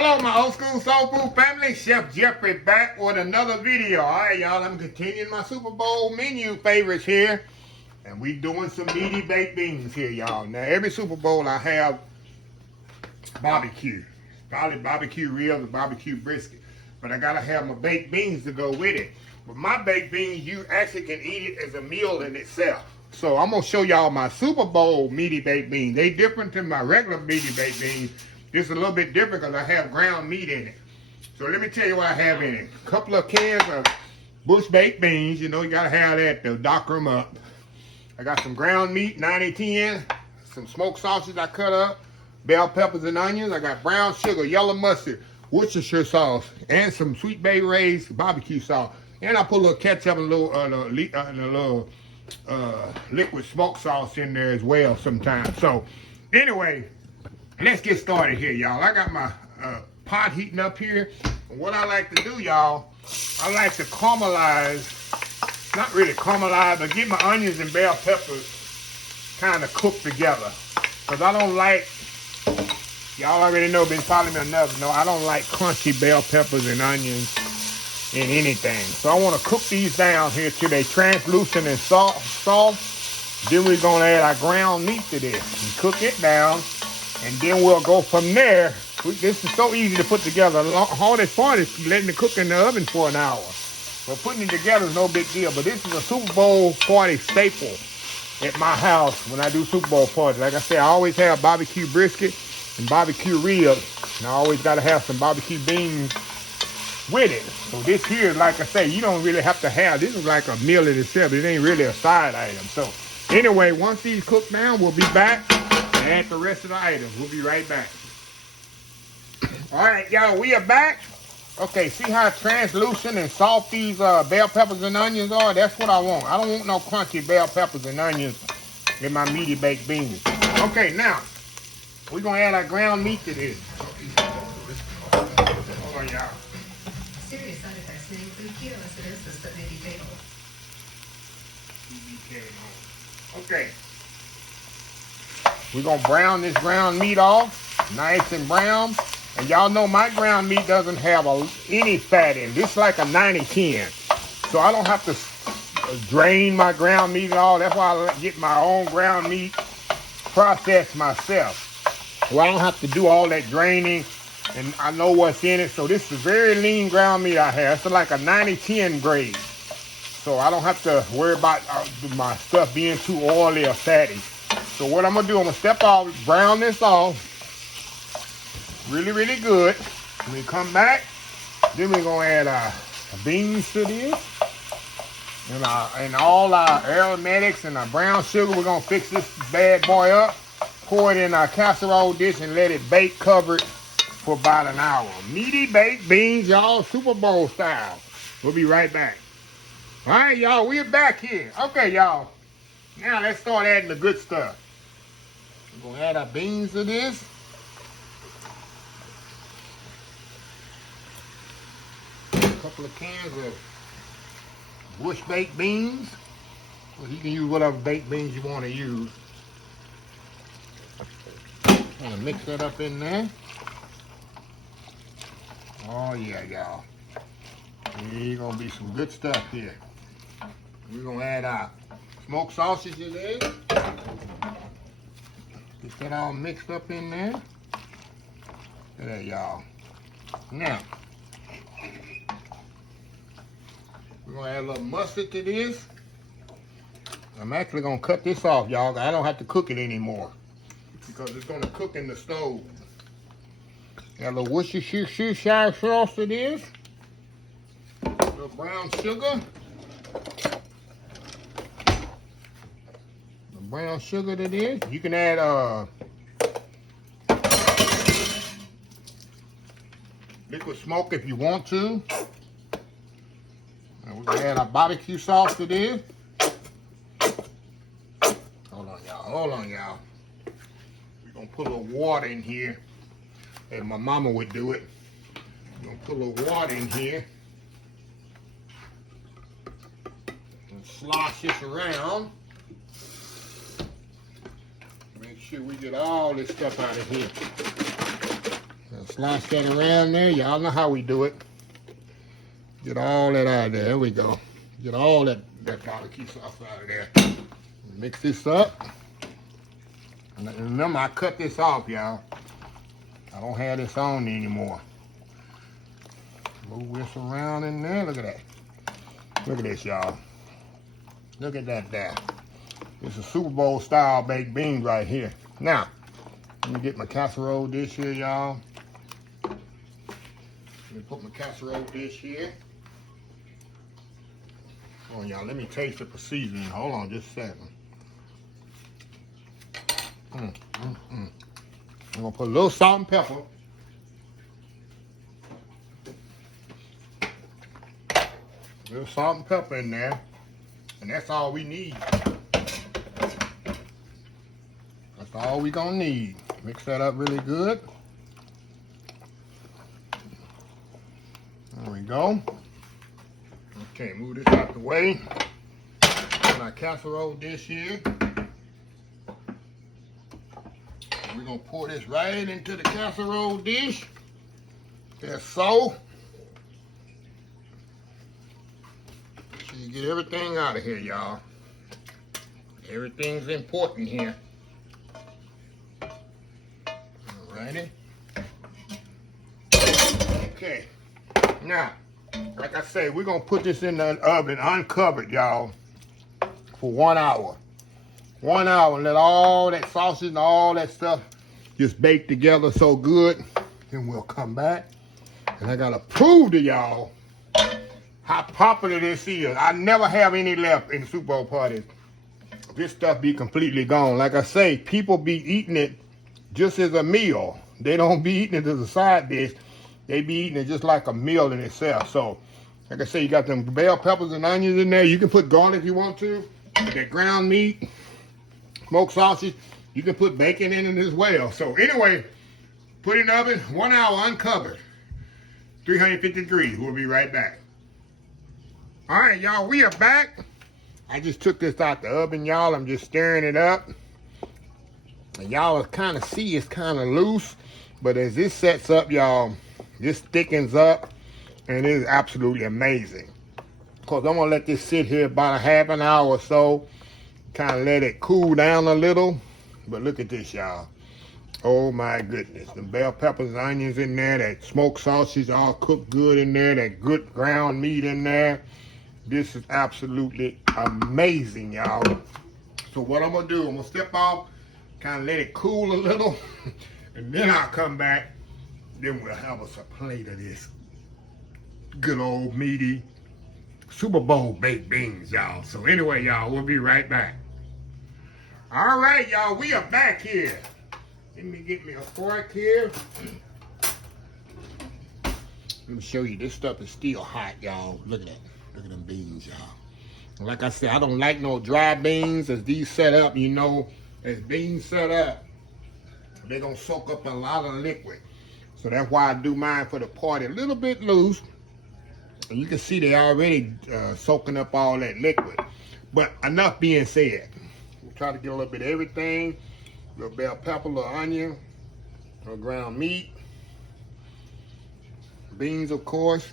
Hello, my old school soul food family. Chef Jeffrey back with another video. All right, y'all, I'm continuing my Super Bowl menu favorites here. And we doing some meaty baked beans here, y'all. Now, every Super Bowl I have barbecue. Probably barbecue ribs or barbecue brisket. But I gotta have my baked beans to go with it. But my baked beans, you actually can eat it as a meal in itself. So I'm gonna show y'all my Super Bowl meaty baked beans. They different than my regular meaty baked beans. This is a little bit different because I have ground meat in it. So let me tell you what I have in it. A couple of cans of bush baked beans. You know, you gotta have that to dock them up. I got some ground meat, 90-10. Some smoked sausage I cut up. Bell peppers and onions. I got brown sugar, yellow mustard, Worcestershire sauce, and some Sweet Bay Ray's barbecue sauce. And I put a little ketchup and a little liquid smoked sauce in there as well sometimes. So anyway, let's get started here, y'all. I got my pot heating up here. And what I like to do, y'all, I like to caramelize, not really caramelize, but get my onions and bell peppers kind of cooked together. Because I don't like, y'all already know, been following me enough, know I don't like crunchy bell peppers and onions in anything. So I want to cook these down here till they translucent and soft. Then we're going to add our ground meat to this and cook it down. And then we'll go from there. This is so easy to put together. The hardest part is letting it cook in the oven for an hour. But putting it together is no big deal. But this is a Super Bowl party staple at my house when I do Super Bowl parties. Like I said, I always have barbecue brisket and barbecue ribs. And I always got to have some barbecue beans with it. So this here, like I say, you don't really have to have. This is like a meal in itself. It ain't really a side item. So anyway, once these cook down, we'll be back. Add the rest of the items. We'll be right back. All right, y'all, we are back. Okay, see how translucent and soft these bell peppers and onions are? That's what I want. I don't want no crunchy bell peppers and onions in my meaty baked beans. Okay, now, we're going to add our ground meat to this. Hold on, y'all. Serious side effects may include ketoacidosis that may be fatal. Okay. We're going to brown this ground meat off, nice and brown. And y'all know my ground meat doesn't have any fat in it. This is like a 90-10. So I don't have to drain my ground meat at all. That's why I get my own ground meat processed myself. So I don't have to do all that draining, and I know what's in it. So this is very lean ground meat I have. It's like a 90-10 grade. So I don't have to worry about my stuff being too oily or fatty. So what I'm going to do, I'm going to step off, brown this off really, really good. When we come back, then we're going to add our beans to this. And all our aromatics and our brown sugar. We're going to fix this bad boy up. Pour it in our casserole dish and let it bake covered for about an hour. Meaty baked beans, y'all, Super Bowl style. We'll be right back. All right, y'all, we're back here. Okay, y'all. Now let's start adding the good stuff. We're going to add our beans to this. A couple of cans of bush baked beans. Well, you can use whatever baked beans you want to use. Kind of mix that up in there. Oh yeah, y'all. There's going to be some good stuff here. We're going to add our smoked sausages in. Get that all mixed up in there. Look at that, y'all. Now, we're going to add a little mustard to this. I'm actually going to cut this off, y'all. I don't have to cook it anymore because it's going to cook in the stove. Add a little Worcestershire sauce to this. A little brown sugar. Brown sugar to this. You can add liquid smoke if you want to. And we're gonna add our barbecue sauce to this. Hold on, y'all. Hold on, y'all. We're gonna put a little water in here, as my mama would do it. We're gonna put a little water in here and slosh this around. Make sure we get all this stuff out of here. Slosh that around there. Y'all know how we do it. Get all that out of there. There we go. Get all that barbecue sauce out of there. Mix this up. And remember, I cut this off, y'all. I don't have this on anymore. Move this around in there. Look at that. Look at this, y'all. Look at that there. This is Super Bowl style baked beans right here. Now, let me get my casserole dish here, y'all. Let me put my casserole dish here. Hold on, y'all. Let me taste the seasoning. Hold on just a second. I'm going to put a little salt and pepper. A little salt and pepper in there. And that's all we need. That's all we going to need. Mix that up really good. There we go. Okay, move this out the way. My casserole dish here. We're going to pour this right into the casserole dish. That's so. So you get everything out of here, y'all. Everything's important here. Alrighty. Okay. Now, like I say, we're going to put this in the oven uncovered, y'all, for 1 hour. 1 hour and let all that sausage and all that stuff just bake together so good. Then we'll come back. And I got to prove to y'all how popular this is. I never have any left in Super Bowl parties. This stuff be completely gone. Like I say, people be eating it just as a meal. They don't be eating it as a side dish. They be eating it just like a meal in itself. So, like I say, you got them bell peppers and onions in there. You can put garlic if you want to. That ground meat, smoked sausage. You can put bacon in it as well. So anyway, put it in the oven, 1 hour uncovered. 350 degrees. We'll be right back. All right, y'all, we are back. I just took this out the oven, y'all. I'm just stirring it up. And y'all kind of see it's kind of loose. But as this sets up, y'all, this thickens up. And it is absolutely amazing. Because I'm going to let this sit here about a half an hour or so. Kind of let it cool down a little. But look at this, y'all. Oh, my goodness. The bell peppers and onions in there. That smoked sausage all cooked good in there. That good ground meat in there. This is absolutely amazing, y'all. So what I'm going to do, I'm going to step off. Kind of let it cool a little. And then I'll come back. Then we'll have us a plate of this good old meaty Super Bowl baked beans, y'all. So anyway, y'all, we'll be right back. All right, y'all, we are back here. Let me get me a fork here. Let me show you, this stuff is still hot, y'all. Look at that. Look at them beans, y'all. Like I said, I don't like no dry beans. As these set up, you know, as beans set up, they're going to soak up a lot of liquid. So that's why I do mine for the party a little bit loose. And you can see they already soaking up all that liquid. But enough being said. We'll try to get a little bit of everything. A little bell pepper, a little onion, a little ground meat. Beans, of course.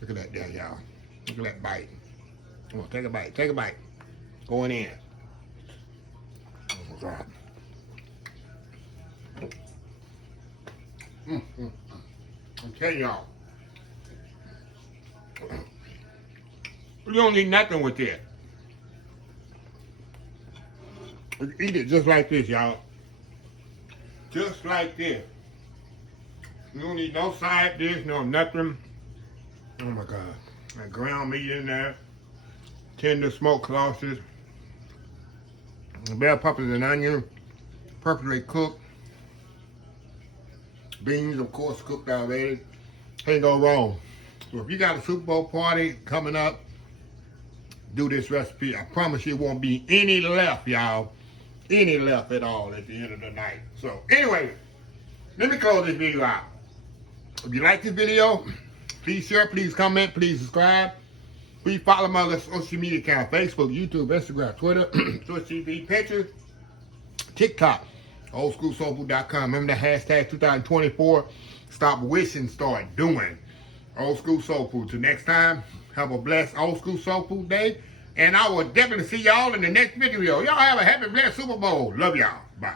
Look at that there, y'all. Look at that bite. Come on, take a bite. Take a bite. Going in. Oh, my God. I'm telling y'all. You don't need nothing with it. You eat it just like this, y'all. Just like this. You don't need no side dish, no nothing. Oh my God. That ground meat in there. Tender smoked sausage. Bell peppers and onion. Perfectly cooked. Beans, of course, cooked already. Can't go wrong. So if you got a Super Bowl party coming up, do this recipe. I promise you won't be any left, y'all. Any left at all at the end of the night. So anyway, let me close this video out. If you like this video, please share, please comment, please subscribe. Please follow my other social media account, Facebook, YouTube, Instagram, Twitter, Twitch TV, Pinterest, TikTok. Oldschoolsoulfood.com. Remember the hashtag 2024. Stop wishing, start doing. Old School Soul Food. Till next time, have a blessed Old School Soul Food day. And I will definitely see y'all in the next video. Y'all have a happy, blessed Super Bowl. Love y'all. Bye.